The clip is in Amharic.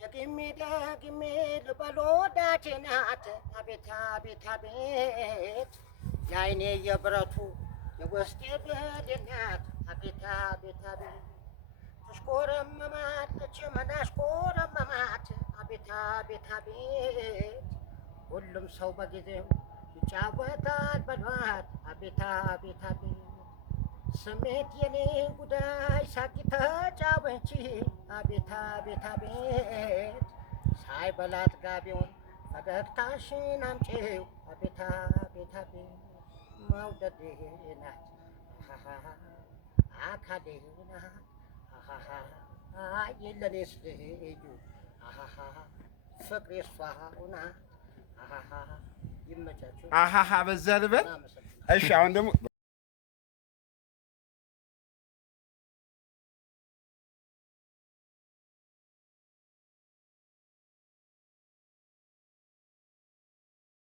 ደግሜ ልበል ወዳጄ ናት አቤት አቤት አቤት የዓይኔ የብረቱ የውስጤ በደናት አቤት አቤት አቤት ተሽኮረመማት መናሽኮረመማት አቤት አቤት አቤት ሁሉም ሰው በጊዜው ይጫወታል በሏት አቤት አቤት አቤት ስሜት የኔ ጉዳይ ሳቂ ተጫወቺ አቤት አቤት አቤት ሳይበላት ጋቢውን ፈገግታሽን አምጪው አቤት አቤት አቤት መውደዴ ናት አካሌ ናት የለኔስ ልዩ ፍቅሬ እሷ ናት ይመቻችሁ። በዛ ልበል። እሺ አሁን ደግሞ